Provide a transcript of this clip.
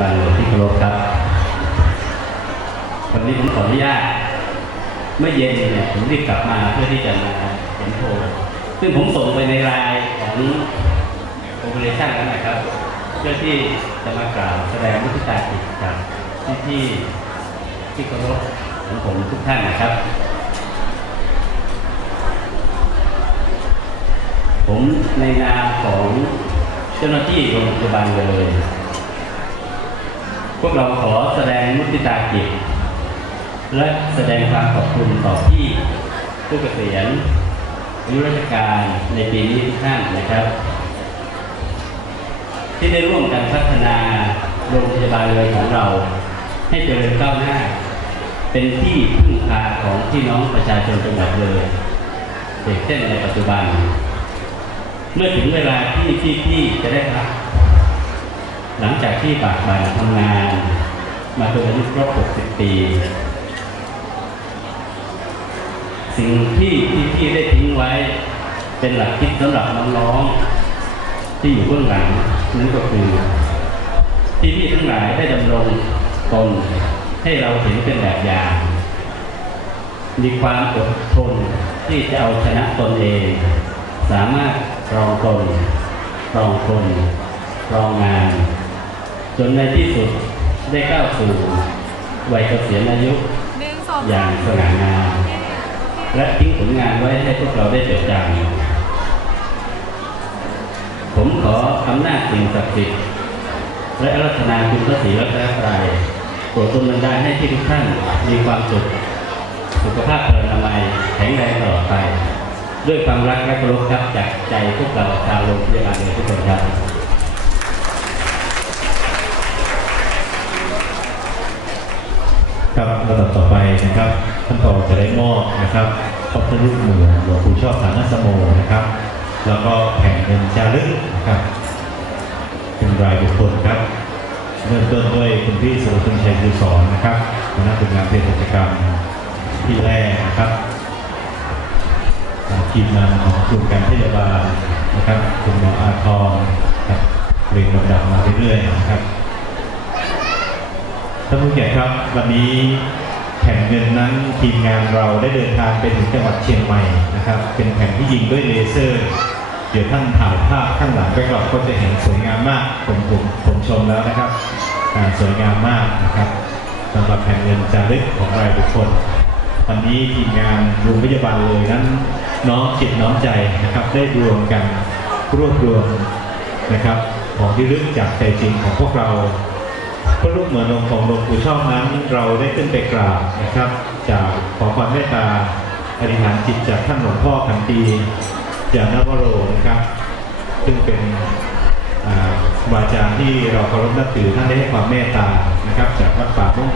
บาลเลยที่เคารพครับ วันนี้ผมขออนุญาตเมื่อเย็นเนี่ยผมรีบกลับมาเพื่อที่จะมาเขียนโทรซึ่งผมส่งไปในไลน์ของโอเปอเรชั่นแล้วนะครับ เพื่อที่จะมากล่าวแสดงมุทิตาจิตกับที่ที่ที่เคารพของผมทุกท่านนะครับ ผมในนามของเจ้าหน้าที่โรงพยาบาลเลย พวกเราขอแสดงมุติตาจิต และแสดงความขอบคุณต่อพี่ผู้เกษียณอายุราชการในปีนี้ทุกท่านนะครับ ที่ได้ร่วมกันพัฒนาโรงพยาบาลเลยของเรา ให้เจริญก้าวหน้า เป็นที่พึ่งพาของพี่น้องประชาชนจังหวัดเลยเด็กเช่นในปัจจุบัน เมื่อถึงเวลาที่ที่ที่จะได้พักหลังจากที่บากบั่นทำงาน มาจนอายุครบ60 ปี สิ่งที่ที่พี่ได้ทิ้งไว้ เป็นหลักคิดสำหรับน้องๆที่อยู่เบื้องหลังนั่นก็คือ ที่พี่ทั้งหลายได้ดำรงตนให้เราเห็นเป็นแบบอย่าง มีความอดทนที่จะเอาชนะตนเอง สามารถรองตนรองคนรองงาน จนในที่สุด ได้ก้าวสู่วัยเกษียณอายุหนึ่งสองอย่างสง่างามและทิ้งผลงานไว้ให้พวกเราได้จดจำผมขออำนาจสิ่งศักดิ์สิทธิ์และอารัธนาคุณพระศรีรัตนตรัยโปรดดลบันดาลให้ที่ทุกท่านมีความสุข สุขภาพพลานามัยแข็งแรงตลอดไป ด้วยความรักและเคารพครับจากใจพวกเราชาวโรงพยาบาลเลยทุกคนครับ ค รับลำดับต่อไปนะครับท่านผอจะได้มอบนะครับพระพุทธรูปเหมือนหลวงปู่ชอบฐานะสโมนะครับ แล้วก็แผ่นเงินจารึกนะครับ เป็นรายบุคคลครับเริ่มต้นด้วยคุณพี่สุรพลชัยภูสอนนะครับหัวหน้าเป็นงานเภสัชกรรมที่แรกนะครับทีมงานของกลุ่มการพยาบาลนะครับคุณหมออาทรครับเรียงลำดับมาเรื่อยๆนะครับ ท่านผู้เกียรติครับ วันนี้แผ่นเงินนั้นทีมงานเราได้เดินทางไปถึงจังหวัดเชียงใหม่นะครับ เป็นแผ่นที่ยิงด้วยเลเซอร์ เดี๋ยวท่านถ่ายภาพข้างหลังไปก่อนก็จะเห็นสวยงามมากผมผมผมชมแล้วนะครับสวยงามมากนะครับสำหรับแผ่นเงินจารึกของรายบุคคลวันนี้ทีมงานโรงพยาบาลเลยนั้นน้อมจิตน้อมใจนะครับ ได้รวมกันรวบรวมนะครับ ของที่ลึกจากใจจริงของพวกเรา พระรูปเหมือนองของหลวงปู่ชอบนั้น เราได้ขึ้นไปกราบนะครับ จากขอความเมตตาอธิษฐานจิตจากท่านหลวงพ่อขันตีจากนวโรนะครับ ซึ่งเป็นอาวาจาที่เราเคารพนับถือท่านได้ให้ความเมตตานะครับ จากวัดป่าม่วง